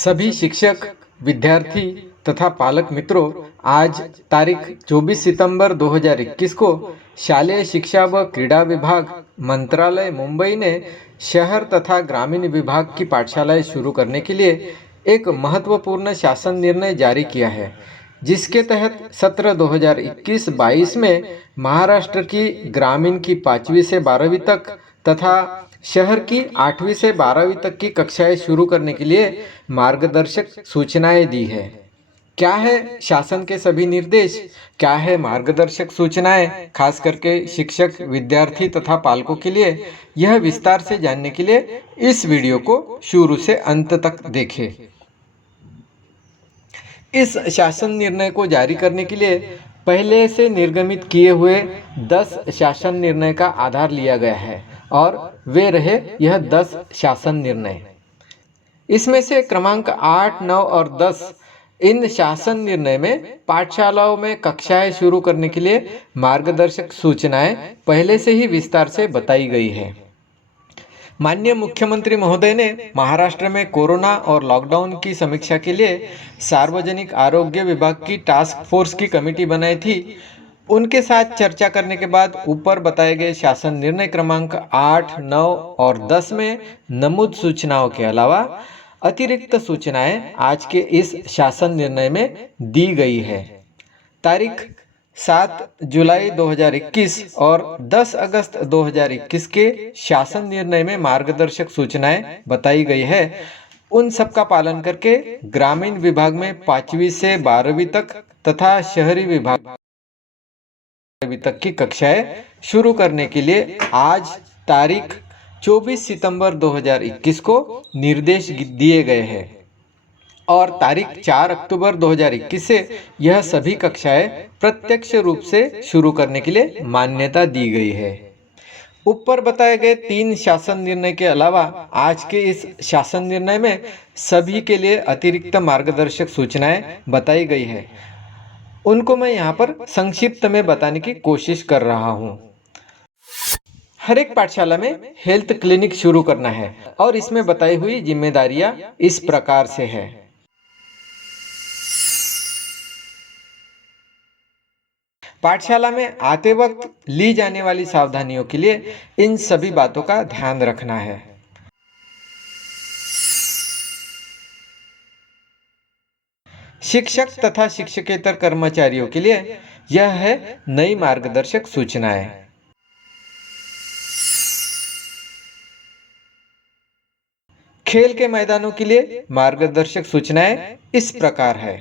सभी शिक्षक, विद्यार्थी तथा पालक मित्रों, आज तारीख 24 सितंबर 2021 को शालेय शिक्षा व क्रीड़ा विभाग, मंत्रालय मुंबई ने शहर तथा ग्रामीण विभाग की पाठशालाएं शुरू करने के लिए एक महत्वपूर्ण शासन निर्णय जारी किया है, जिसके तहत सत्र 2021-22 में महाराष्ट्र की ग्रामीण की 5वीं से 12वीं तक तथा शहर की 8वीं से 12वीं तक की कक्षाएं शुरू करने के लिए मार्गदर्शक सूचनाएं दी है। क्या है शासन के सभी निर्देश, क्या है मार्गदर्शक सूचनाएं, खास करके शिक्षक, विद्यार्थी तथा पालकों के लिए, यह विस्तार से जानने के लिए इस वीडियो को शुरू से अंत तक देखें। इस शासन निर्णय को जारी करने के लिए पहले से निर्गमित किए हुए 10 शासन निर्णय का आधार लिया गया है और वे रहे यह 10 शासन निर्णय। इसमें से क्रमांक 8, 9 और 10 इन शासन निर्णय में पाठशालाओं में कक्षाएं शुरू करने के लिए मार्गदर्शक सूचनाएं पहले से ही विस्तार से बताई गई है। माननीय मुख्यमंत्री महोदय ने महाराष्ट्र में कोरोना और लॉकडाउन की समीक्षा के लिए सार्वजनिक आरोग्य विभाग की टास्क फोर्स की कमेटी बनाई थी। उनके साथ चर्चा करने के बाद ऊपर बताए गए शासन निर्णय क्रमांक 8, 9 और 10 में नमूद सूचनाओं के अलावा अतिरिक्त सूचनाएं आज के इस शासन निर्णय में दी गई है। तारीख 7 जुलाई 2021 और 10 अगस्त 2021 के शासन निर्णय में मार्गदर्शक सूचनाएं बताई गई है। उन सब का पालन करके ग्रामीण विभाग में 5वीं से 12वीं तक तथा शहरी विभाग तक की कक्षाएं शुरू करने के लिए आज तारीख 24 सितंबर 2021 को निर्देश दिए गए हैं और तारीख 4 अक्टूबर 2021 से यह सभी कक्षाएं प्रत्यक्ष रूप से शुरू करने के लिए मान्यता दी गई है। ऊपर बताए गए 3 शासन निर्णय के अलावा आज के इस शासन निर्णय में सभी के लिए अतिरिक्त मार्गदर्शक सूचनाएं बताई गई है। उनको मैं यहाँ पर संक्षिप्त में बताने की कोशिश कर रहा हूँ। हर एक पाठशाला में हेल्थ क्लिनिक शुरू करना है और इसमें बताई हुई जिम्मेदारियां इस प्रकार से है। पाठशाला में आते वक्त ली जाने वाली सावधानियों के लिए इन सभी बातों का ध्यान रखना है। शिक्षक तथा शिक्षकेतर कर्मचारियों के लिए यह है नई मार्गदर्शक सूचनाएं। खेल के मैदानों के लिए मार्गदर्शक सूचनाएं इस प्रकार है।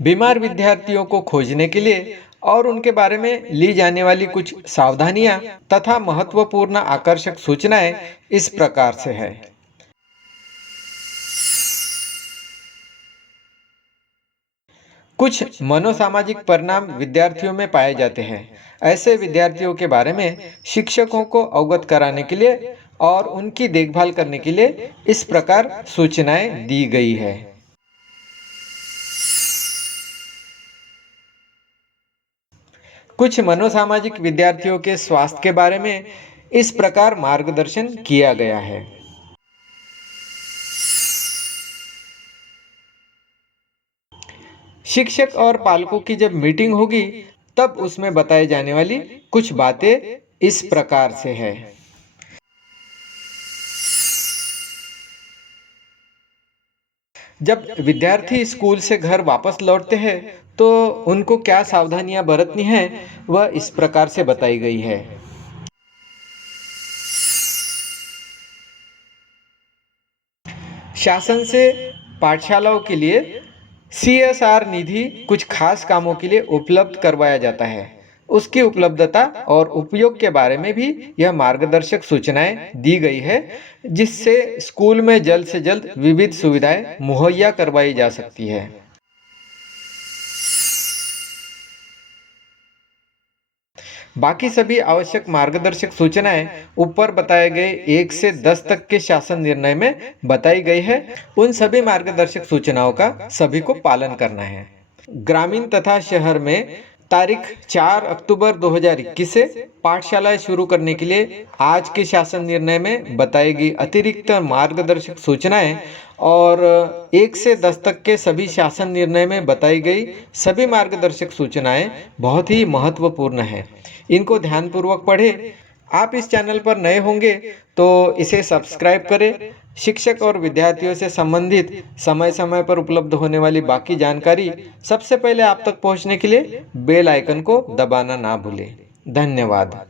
बीमार विद्यार्थियों को खोजने के लिए और उनके बारे में ली जाने वाली कुछ सावधानियां तथा महत्वपूर्ण आकर्षक सूचनाएं इस प्रकार से है। कुछ मनोसामाजिक परिणाम विद्यार्थियों में पाए जाते हैं। ऐसे विद्यार्थियों के बारे में शिक्षकों को अवगत कराने के लिए और उनकी देखभाल करने के लिए इस प्रकार सूचनाएं दी गई है। कुछ मनोसामाजिक विद्यार्थियों के स्वास्थ्य के बारे में इस प्रकार मार्गदर्शन किया गया है। शिक्षक और पालकों की जब मीटिंग होगी तब उसमें बताई जाने वाली कुछ बातें इस प्रकार से है। जब विद्यार्थी स्कूल से घर वापस लौटते हैं तो उनको क्या सावधानियां बरतनी है वह इस प्रकार से बताई गई है। शासन से पाठशालाओं के लिए CSR निधि कुछ खास कामों के लिए उपलब्ध करवाया जाता है। उसकी उपलब्धता और उपयोग के बारे में भी यह मार्गदर्शक सूचनाएं दी गई है, जिससे स्कूल में जल्द से जल्द विविध सुविधाएं मुहैया करवाई जा सकती है। बाकी सभी आवश्यक मार्गदर्शक सूचनाएं ऊपर बताए गए 1 से 10 तक के शासन निर्णय में बताई गई है। उन सभी मार्गदर्शक सूचनाओं का सभी को पालन करना है। ग्रामीण तथा शहर में तारीख 4 अक्टूबर 2021 से पाठशालाएं शुरू करने के लिए आज के शासन निर्णय में बताई गई अतिरिक्त मार्गदर्शक सूचनाएं और 1 से 10 तक के सभी शासन निर्णय में बताई गई सभी मार्गदर्शक सूचनाएं बहुत ही महत्वपूर्ण हैं। इनको ध्यानपूर्वक पढ़ें। आप इस चैनल पर नए होंगे तो इसे सब्सक्राइब करें। शिक्षक और विद्यार्थियों से संबंधित समय समय पर उपलब्ध होने वाली बाकी जानकारी सबसे पहले आप तक पहुंचने के लिए बेल आइकन को दबाना ना भूलें। धन्यवाद।